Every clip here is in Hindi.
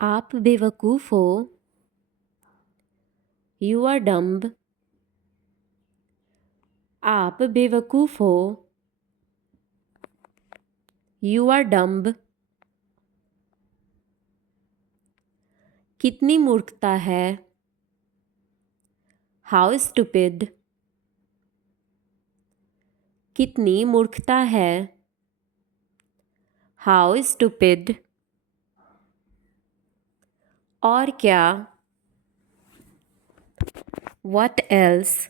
आप बेवकूफ़ हो। You are dumb. आप बेवकूफ़ हो। You are dumb. कितनी मूर्खता है। How stupid. कितनी मूर्खता है। How stupid. और क्या। What else.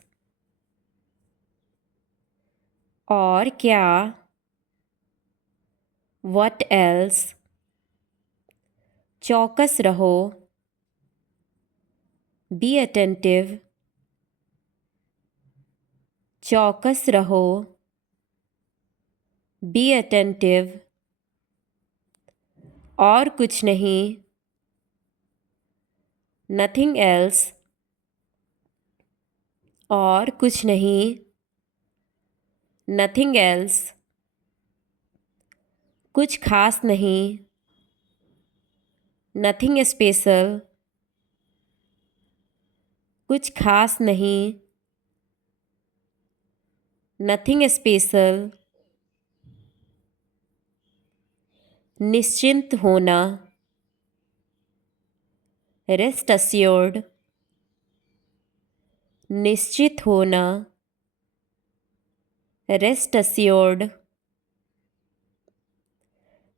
और क्या। What else. चौकस रहो। Be attentive. चौकस रहो। Be attentive. और कुछ नहीं। Nothing else. और कुछ नहीं। Nothing else. कुछ खास नहीं। Nothing special. कुछ खास नहीं। Nothing special. निश्चिंत होना। Rest assured. निश्चित होना। Rest assured.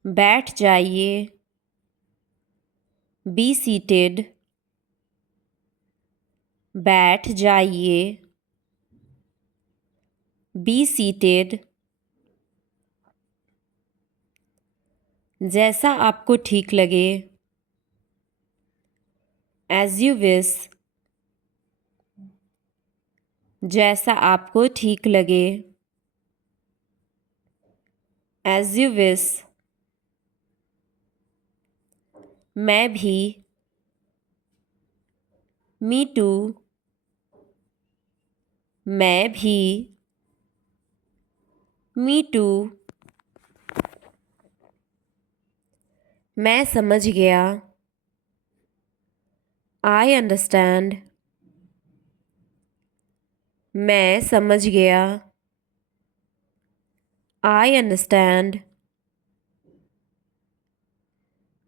बैठ जाइए। Be seated. बैठ जाइए। Be seated. जैसा आपको ठीक लगे। As you wish. जैसा आपको ठीक लगे। As you wish. मैं भी। Me too. मैं भी। Me too. मैं समझ गया। I understand. मैं समझ गया। I understand.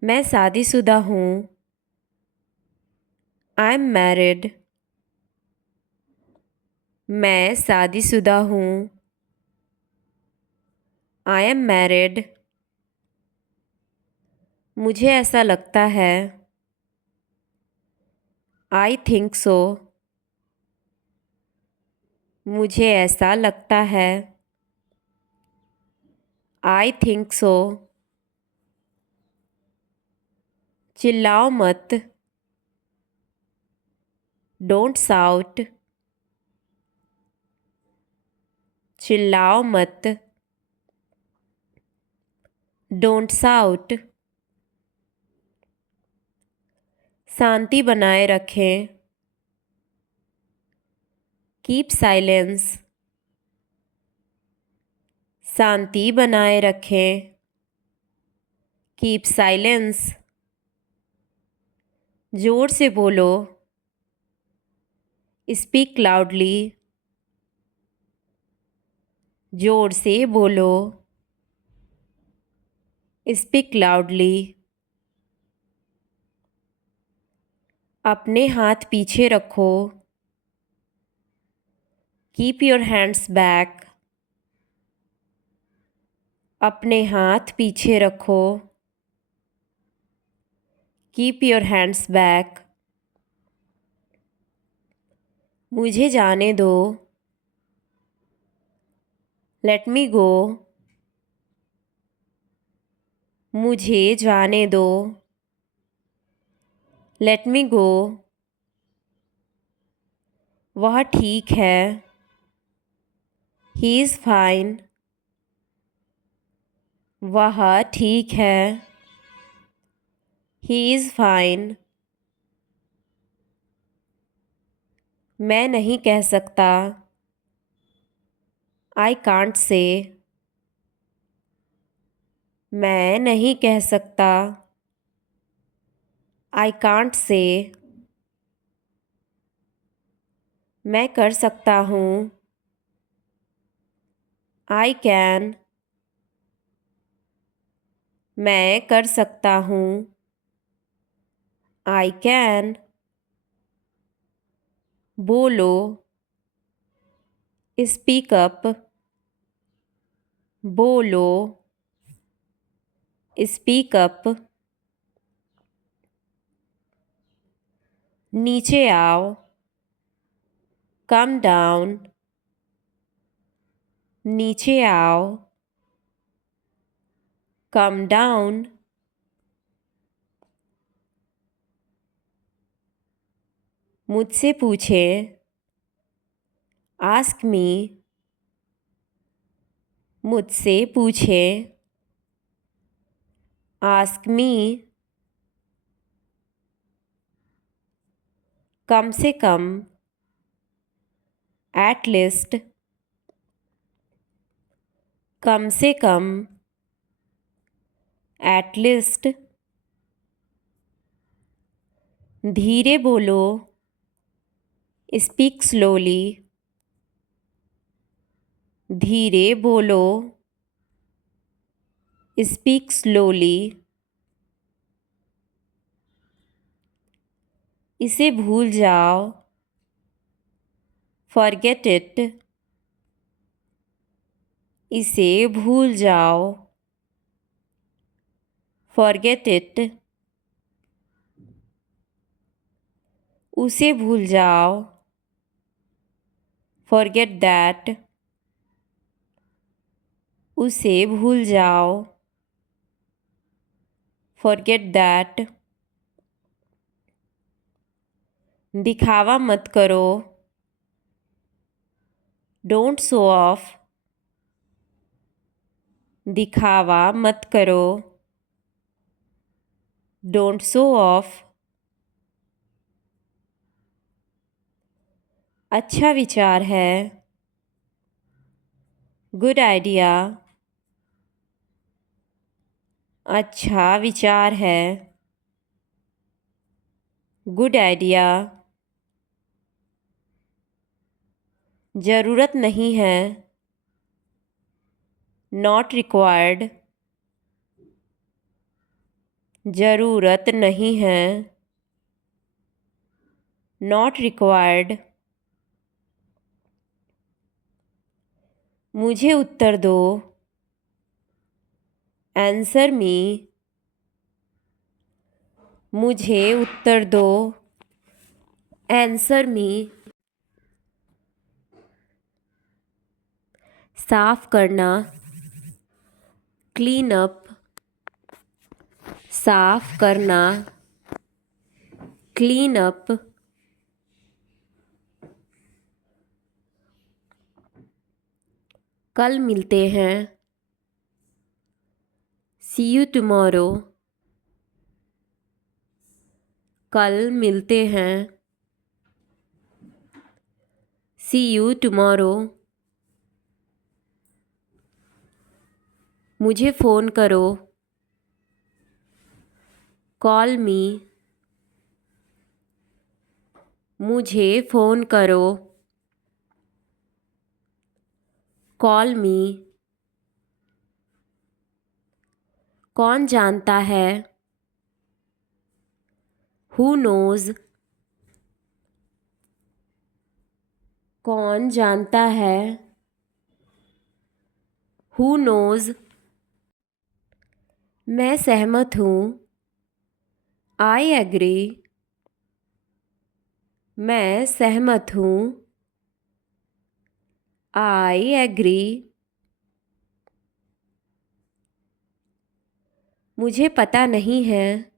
मैं शादीशुदा हूँ। I am married. मैं शादीशुदा हूँ। I am married. मुझे ऐसा लगता है। I think so. मुझे ऐसा लगता है। आई थिंक सो। चिल्लाओ मत। Don't shout. चिल्लाओ मत। Don't shout. शांति बनाए रखें। Keep silence. शांति बनाए रखें। Keep silence. जोर से बोलो। Speak loudly. जोर से बोलो। Speak loudly. अपने हाथ पीछे रखो। Keep your hands back. अपने हाथ पीछे रखो। Keep your hands back. मुझे जाने दो। लेट मी गो। मुझे जाने दो। लेट मी गो। वह ठीक है। He is fine. वह ठीक है। He is fine. मैं नहीं कह सकता। I can't say. मैं नहीं कह सकता। I can't say. मैं कर सकता हूँ. I can. मैं कर सकता हूँ. I can. बोलो. Speak up. बोलो. Speak up. नीचे आओ. Come down. नीचे आओ. Come down. मुझसे पूछें. Ask me. मुझसे पूछें. Ask me. कम से कम. At least. कम से कम. At least. धीरे बोलो. Speak slowly. धीरे बोलो. Speak slowly. इसे भूल जाओ. Forget it. इसे भूल जाओ. Forget it. उसे भूल जाओ. Forget that. उसे भूल जाओ. Forget that. दिखावा मत करो. Don't show off. दिखावा मत करो. Don't show off. अच्छा विचार है. Good idea. अच्छा विचार है. Good idea. ज़रूरत नहीं है. Not required. ज़रूरत नहीं है. Not required. मुझे उत्तर दो. Answer me. मुझे उत्तर दो. Answer me. साफ करना. Clean up. साफ करना. Clean up. कल मिलते हैं. See you tomorrow. कल मिलते हैं. See you tomorrow. मुझे फ़ोन करो. Call me. मुझे फ़ोन करो. Call me. कौन जानता है. Who knows. कौन जानता है. Who knows. मैं सहमत हूँ. I agree. मैं सहमत हूँ. I agree. मुझे पता नहीं है.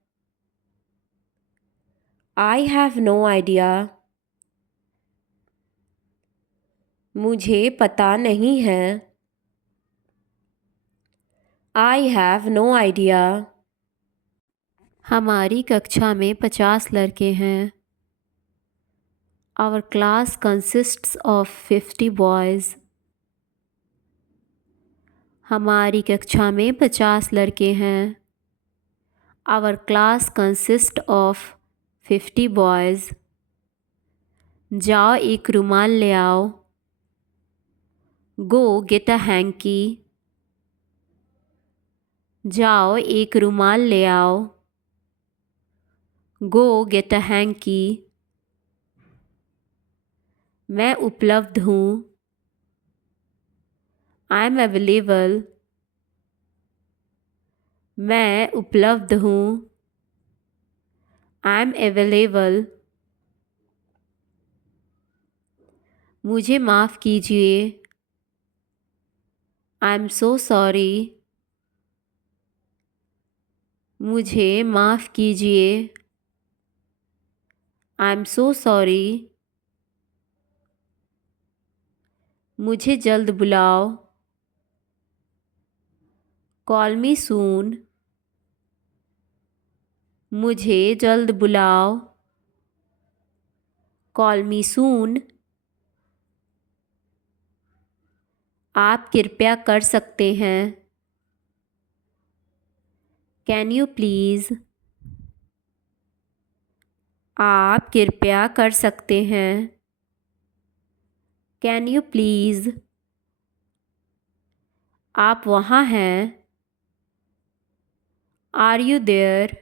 I have no idea. मुझे पता नहीं है. I have no idea. हमारी कक्षा में 50 लड़के हैं. Our class consists of 50 boys. हमारी कक्षा में 50 लड़के हैं. Our class consists of 50 boys. जाओ एक रुमाल ले आओ. Go get a hanky. जाओ एक रुमाल ले आओ. Go get a hanky. मैं उपलब्ध हूँ. I'm available. मैं उपलब्ध हूँ. I'm available. मुझे माफ़ कीजिए. I'm so sorry. मुझे माफ़ कीजिए. I'm so sorry. मुझे जल्द बुलाओ. Call me soon. मुझे जल्द बुलाओ. Call me soon. आप कृपया कर सकते हैं. Can you please? आप कृपया कर सकते हैं. Can you please? आप वहाँ हैं. Are you there?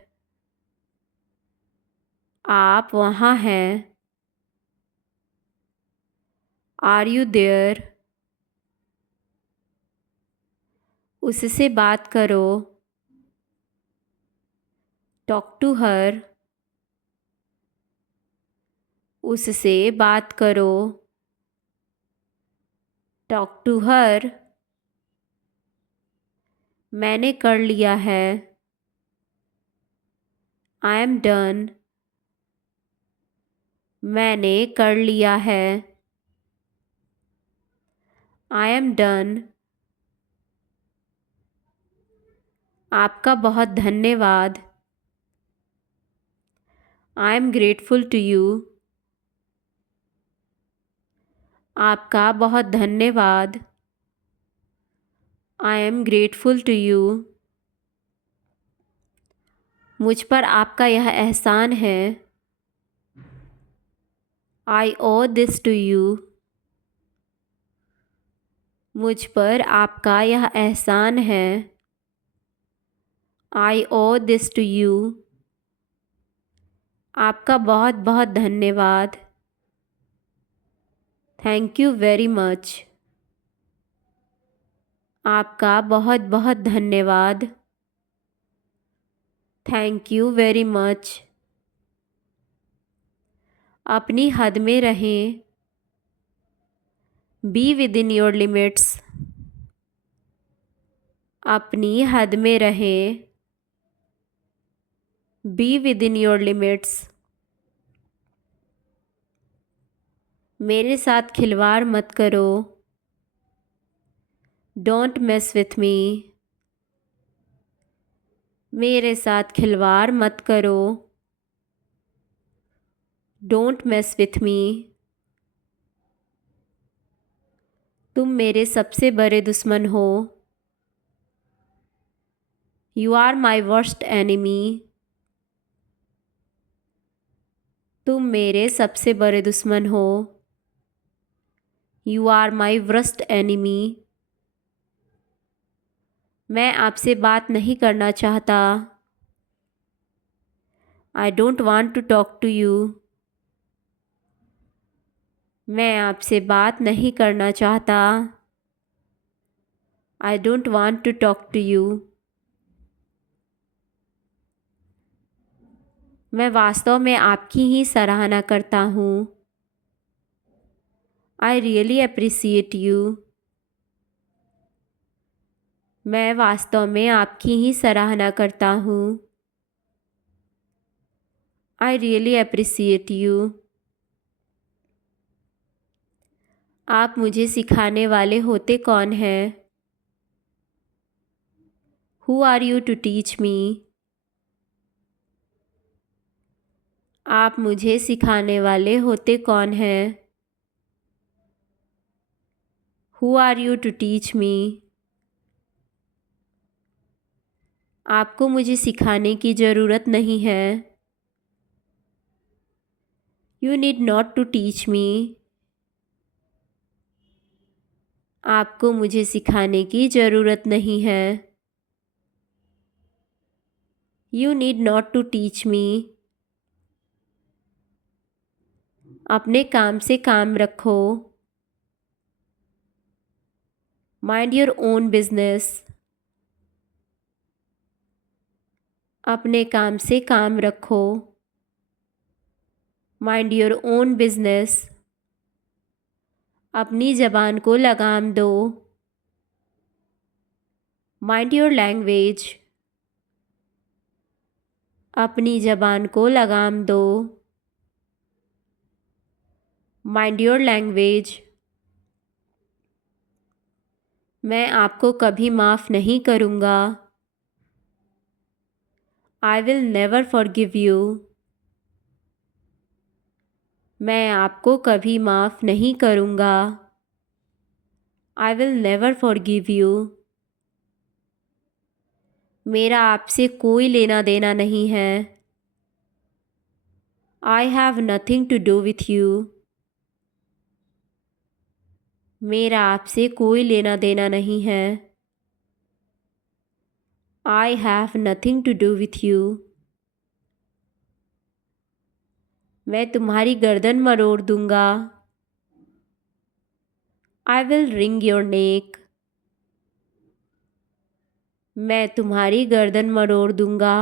आप वहाँ हैं. Are you there? उससे बात करो. Talk to her. उससे बात करो. Talk to her. मैंने कर लिया है. I am done. मैंने कर लिया है. I am done. आपका बहुत धन्यवाद. I am grateful to you. आपका बहुत धन्यवाद. I am grateful to you. मुझ पर आपका यह एहसान है. I owe this to you. मुझ पर आपका यह एहसान है. I owe this to you. आपका बहुत बहुत धन्यवाद. Thank you very much. आपका बहुत बहुत धन्यवाद. Thank you very much. अपनी हद में रहें. Be within your limits. अपनी हद में रहें. Be within your limits. मेरे साथ खिलवाड़ मत करो. Don't mess with me. मेरे साथ खिलवाड़ मत करो. Don't mess with me. तुम मेरे सबसे बड़े दुश्मन हो. You are my worst enemy. तुम मेरे सबसे बड़े दुश्मन हो. You are my worst enemy. मैं आपसे बात नहीं करना चाहता. I don't want to talk to you. मैं आपसे बात नहीं करना चाहता. I don't want to talk to you. मैं वास्तव में आपकी ही सराहना करता हूँ. I really appreciate you. मैं वास्तव में आपकी ही सराहना करता हूँ. I really appreciate you. आप मुझे सिखाने वाले होते कौन हैं? Who are you to teach me? आप मुझे सिखाने वाले होते कौन हैं? Who are you to teach me? आपको मुझे सिखाने की ज़रूरत नहीं है। You need not to teach me. आपको मुझे सिखाने की ज़रूरत नहीं है। You need not to teach me. अपने काम से काम रखो। Mind your own business. अपने काम से काम रखो। Mind your own business. अपनी ज़बान को लगाम दो। Mind your language. अपनी ज़बान को लगाम दो। Mind your language. मैं आपको कभी माफ़ नहीं करूँगा। I will never forgive you. मैं आपको कभी माफ़ नहीं करूँगा। I will never forgive you. मेरा आपसे कोई लेना देना नहीं है। I have nothing to do with you. मेरा आपसे कोई लेना देना नहीं है। I have nothing to do with you. मैं तुम्हारी गर्दन मरोड़ दूँगा। I will wring your neck. मैं तुम्हारी गर्दन मरोड़ दूँगा।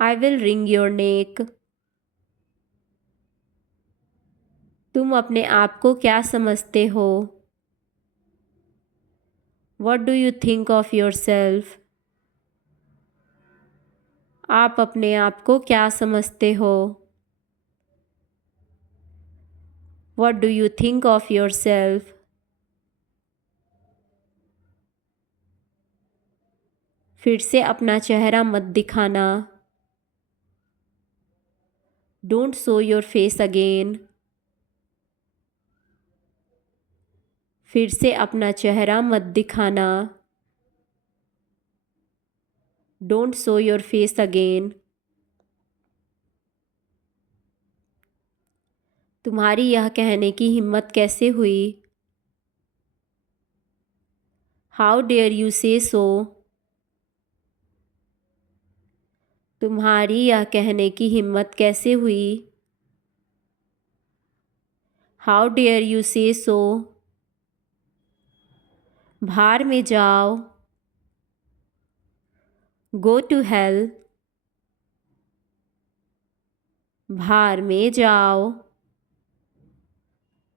I will wring your neck. तुम अपने आप को क्या समझते हो? What do you think of yourself? आप अपने आप को क्या समझते हो? What do you think of yourself? फिर से अपना चेहरा मत दिखाना। Don't show your face again. फिर से अपना चेहरा मत दिखाना। Don't show your face again. तुम्हारी यह कहने की हिम्मत कैसे हुई? How dare you say so? तुम्हारी यह कहने की हिम्मत कैसे हुई? How dare you say so? भार में जाओ। Go to hell. भार में जाओ।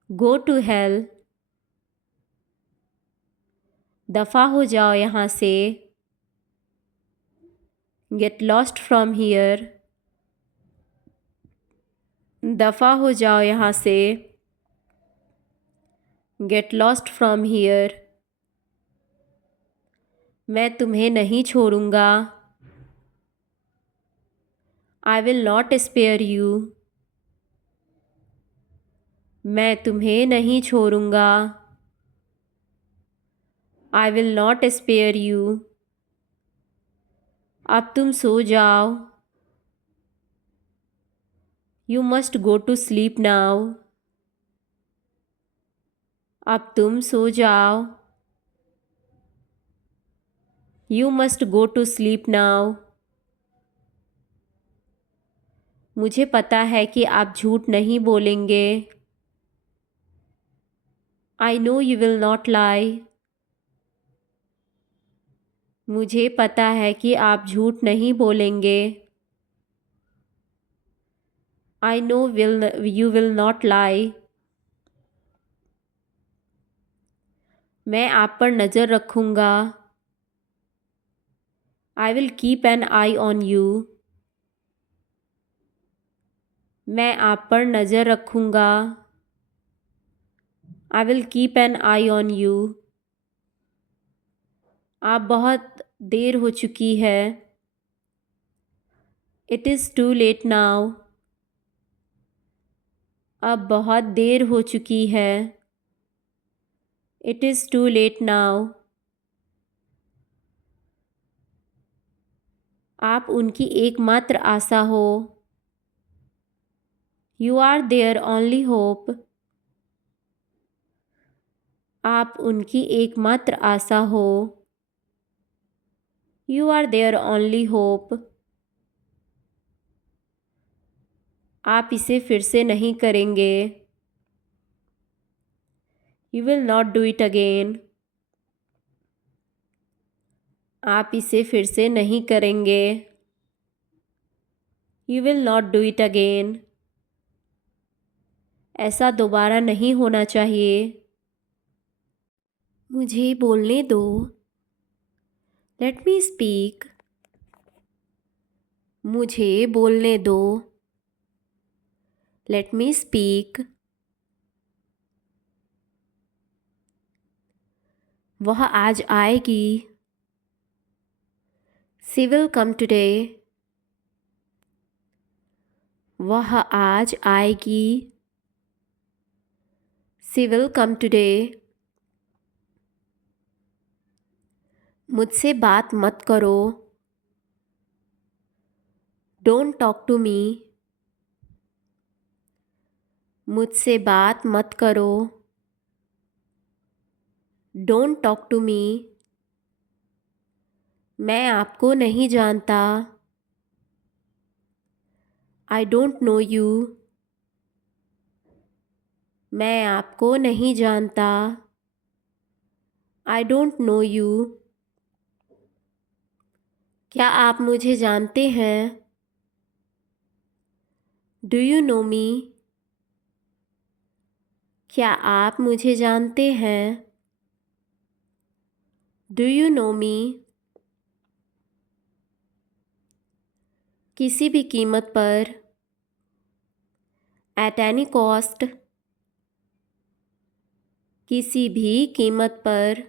Go to hell. दफ़ा हो जाओ यहाँ से। Get lost from here. दफ़ा हो जाओ यहाँ से। Get lost from here. मैं तुम्हें नहीं छोड़ूंगा। I will not spare you. मैं तुम्हें नहीं छोड़ूंगा। I will not spare you. अब तुम सो जाओ। You must go to sleep now. अब तुम सो जाओ। You must go to sleep now. मुझे पता है कि आप झूठ नहीं बोलेंगे। I know you will not lie. मुझे पता है कि आप झूठ नहीं बोलेंगे। I know you will not lie. मैं आप पर नज़र रखूँगा। I will keep an eye on you. मैं आप पर नज़र रखूँगा। I will keep an eye on you. आप बहुत देर हो चुकी है। It is too late now. अब बहुत देर हो चुकी है। It is too late now. आप उनकी एकमात्र आशा हो। You are their only hope. आप उनकी एकमात्र आशा हो। You are their only hope. आप इसे फिर से नहीं करेंगे। You will not do it again. आप इसे फिर से नहीं करेंगे। You will not do it again. ऐसा दोबारा नहीं होना चाहिए। मुझे बोलने दो। Let me speak. मुझे बोलने दो। Let me speak. वह आज आएगी। She will come today. वह आज आएगी। She will come today. मुझसे बात मत करो। Don't talk to me. मुझसे बात मत करो। Don't talk to me. मैं आपको नहीं जानता। I don't know you. मैं आपको नहीं जानता। I don't know you. क्या आप मुझे जानते हैं? Do you know me? क्या आप मुझे जानते हैं? Do you know me? किसी भी कीमत पर। At any cost. किसी भी कीमत पर।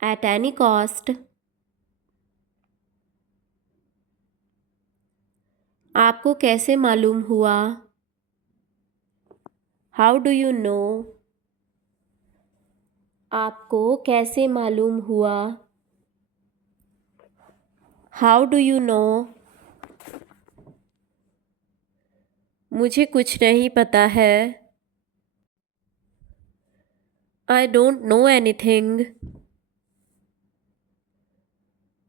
At any cost. आपको कैसे मालूम हुआ? How do you know? आपको कैसे मालूम हुआ? How do you know? मुझे कुछ नहीं पता है। I don't know anything.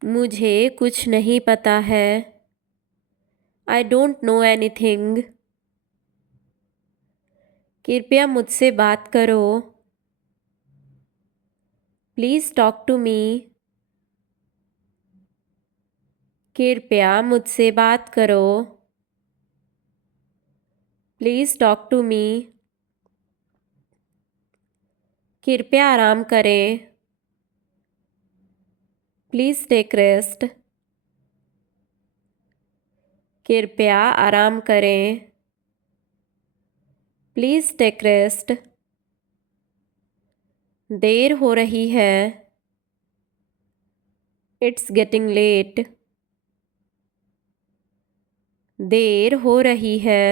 मुझे कुछ नहीं पता है। I don't know anything. कृपया मुझसे बात करो। Please talk to me. कृपया मुझसे बात करो। Please talk to me. कृपया आराम करें। Please take rest. कृपया आराम करें। Please take rest. देर हो रही है। It's getting late. देर हो रही है।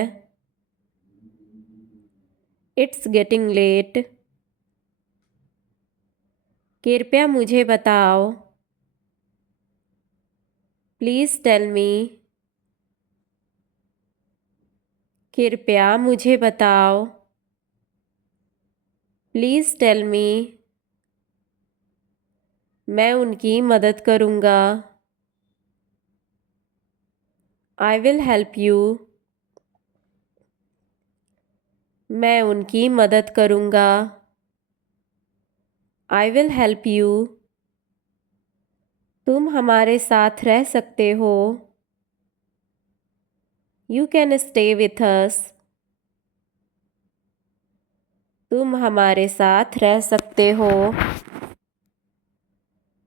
It's getting late. कृपया मुझे बताओ। Please tell me. कृपया मुझे बताओ। Please tell me. मैं उनकी मदद करूँगा। I will help you. मैं उनकी मदद करूँगा। I will help you. तुम हमारे साथ रह सकते हो। You can stay with us. तुम हमारे साथ रह सकते हो।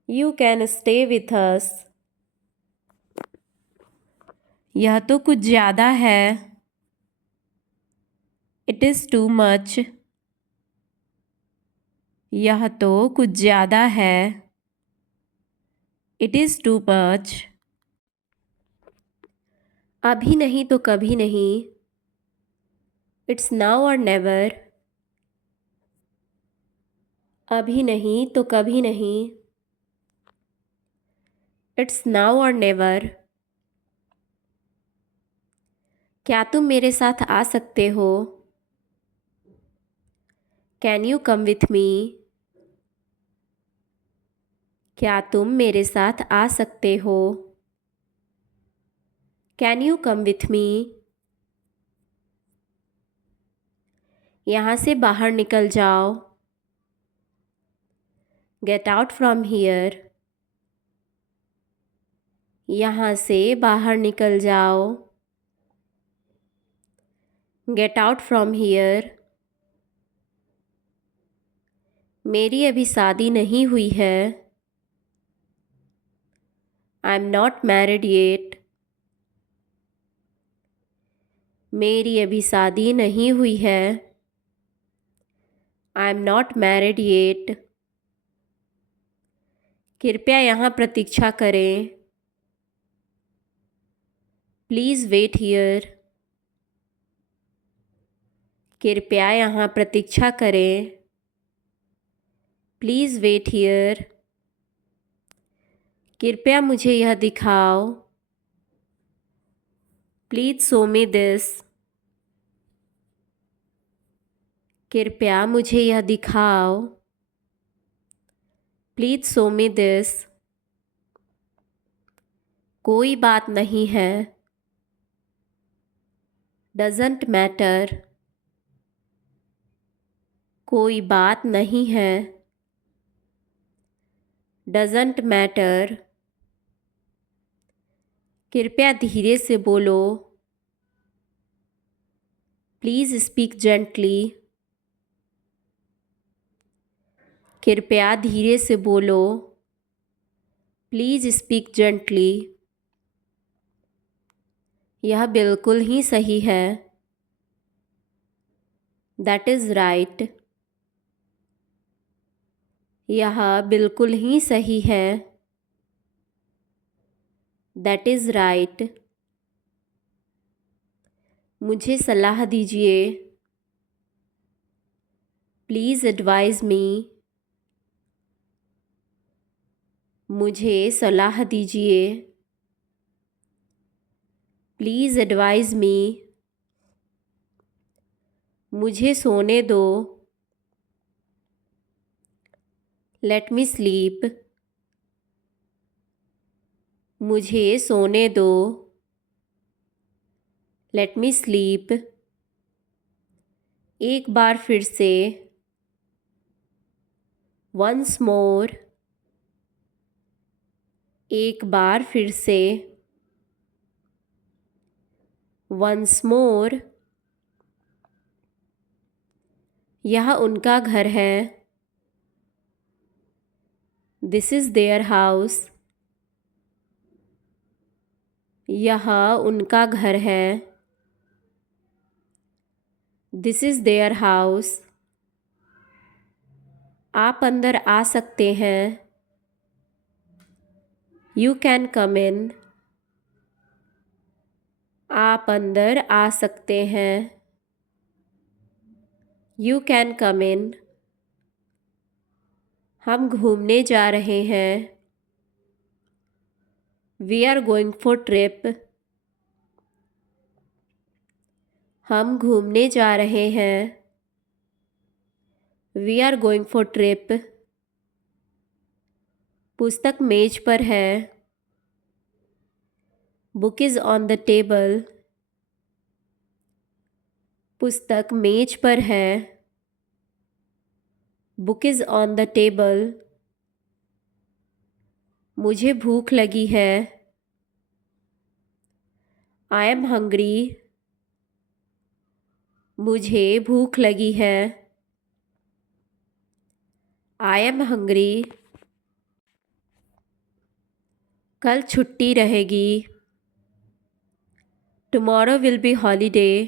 You can stay with us. यह तो कुछ ज़्यादा है। It is too much. यह तो कुछ ज़्यादा है। It is too much. अभी नहीं तो कभी नहीं। It's now or never. अभी नहीं तो कभी नहीं। इट्स नाउ और नेवर। क्या तुम मेरे साथ आ सकते हो? Can you come with me? क्या तुम मेरे साथ आ सकते हो? Can you come with me? यहाँ से बाहर निकल जाओ। Get out from here. यहाँ से बाहर निकल जाओ। Get out from here. मेरी अभी शादी नहीं हुई है। I am not married yet. मेरी अभी शादी नहीं हुई है। I am not married yet. कृपया यहाँ प्रतीक्षा करें। Please wait here. कृपया यहाँ प्रतीक्षा करें। Please wait here. कृपया मुझे यह दिखाओ। Please show me this. कृपया मुझे यह दिखाओ। Please show me this. कोई बात नहीं है। Doesn't matter. कोई बात नहीं है। Doesn't matter. कृपया धीरे से बोलो। Please speak gently. कृपया धीरे से बोलो। Please speak gently. यह बिल्कुल ही सही है। That is right. यह बिल्कुल ही सही है। That is right. मुझे सलाह दीजिए। Please advise me. मुझे सलाह दीजिए। Please advise me. मुझे सोने दो। Let me sleep. मुझे सोने दो। Let me sleep. एक बार फिर से। Once more. एक बार फिर से। Once more. यह उनका घर है। This is their house. यह उनका घर है। This is their house. आप अंदर आ सकते हैं। You can come in. आप अंदर आ सकते हैं। You can come in. हम घूमने जा रहे हैं। We are going for trip. हम घूमने जा रहे हैं। We are going for trip. पुस्तक मेज पर है। Book is on the table. पुस्तक मेज पर है। Book is on the table. मुझे भूख लगी है। I am hungry. मुझे भूख लगी है। I am hungry. कल छुट्टी रहेगी। Tomorrow will be holiday.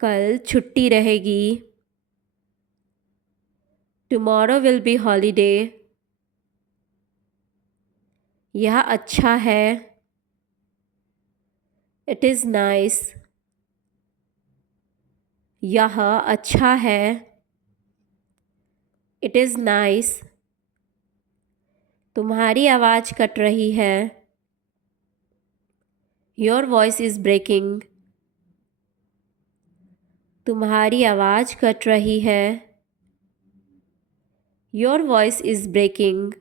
कल छुट्टी रहेगी। Tomorrow will be holiday. यह अच्छा है। It is nice. यह अच्छा है। It is nice. तुम्हारी आवाज़ कट रही है। Your voice is breaking. तुम्हारी आवाज़ कट रही है। Your voice is breaking.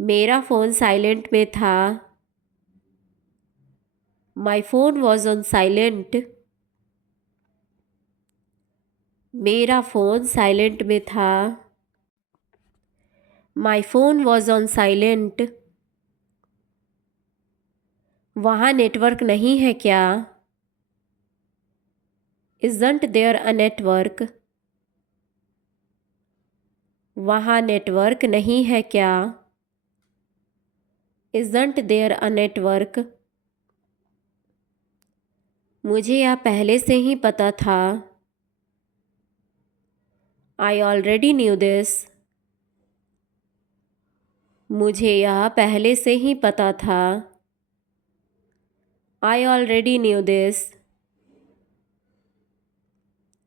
मेरा फ़ोन साइलेंट में था। My phone was on silent. मेरा फ़ोन साइलेंट में था। My phone was on silent. वहाँ नेटवर्क नहीं है क्या? Isn't there a network? वहाँ नेटवर्क नहीं है क्या? Isn't there a network? मुझे यह पहले से ही पता था। I already knew this. मुझे यह पहले से ही पता था। I already knew this.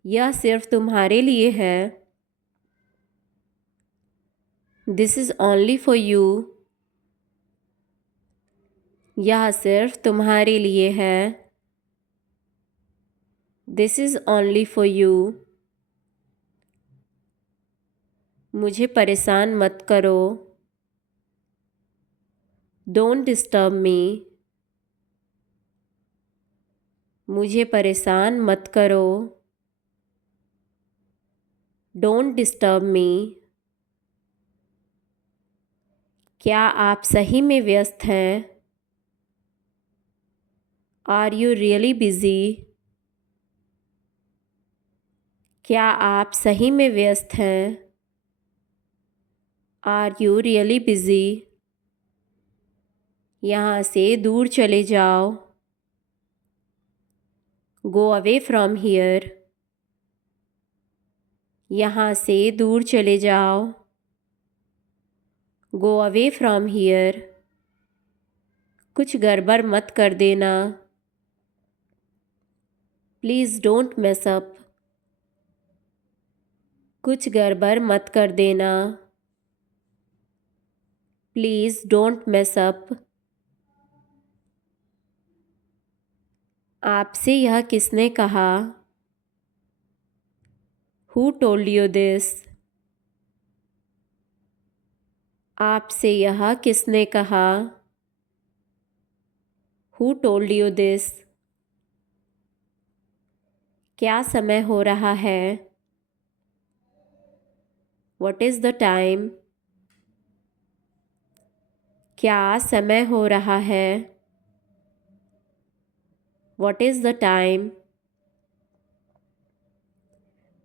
यह सिर्फ तुम्हारे लिए है। This is only for you. यह सिर्फ तुम्हारे लिए है। This is only for you. मुझे परेशान मत करो। Don't disturb me. मुझे परेशान मत करो। Don't disturb me. क्या आप सही में व्यस्त हैं? Are you really busy? क्या आप सही में व्यस्त हैं? Are you really busy? यहाँ से दूर चले जाओ। Go away from here. यहाँ से दूर चले जाओ। Go away from here. कुछ गड़बड़ मत कर देना। Please don't mess up. कुछ गड़बड़ मत कर देना। Please don't mess up. आपसे यह किसने कहा? Who told you this? आपसे यह किसने कहा? Who told you this? क्या समय हो रहा है? What is the time? क्या समय हो रहा है? What is the time?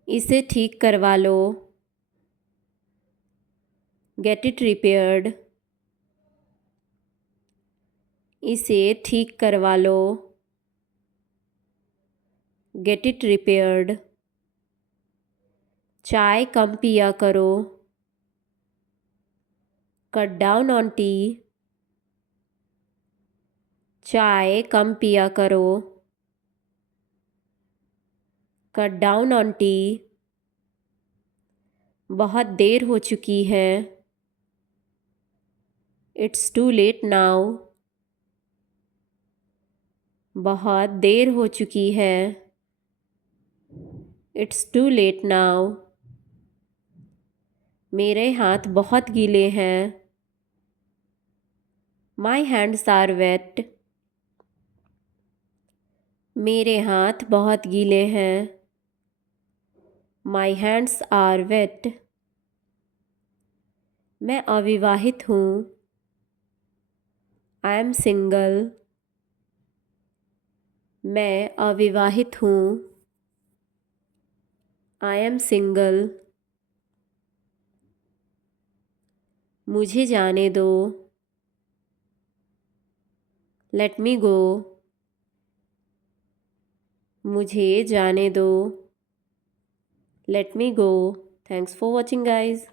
इसे ठीक करवा लो। Get it repaired. इसे ठीक करवा लो। Get it repaired. चाय कम पिया करो। Cut down on tea. चाय कम पिया करो। Cut down on tea. बहुत देर हो चुकी है। It's too late now. बहुत देर हो चुकी है। It's too late now. मेरे हाथ बहुत गीले हैं। My hands are wet. मेरे हाथ बहुत गीले हैं। My hands are wet. मैं अविवाहित हूँ। I am single. मैं अविवाहित हूँ। I am single. मुझे जाने दो। Let me go. मुझे जाने दो। Let me go. Thanks for watching, guys.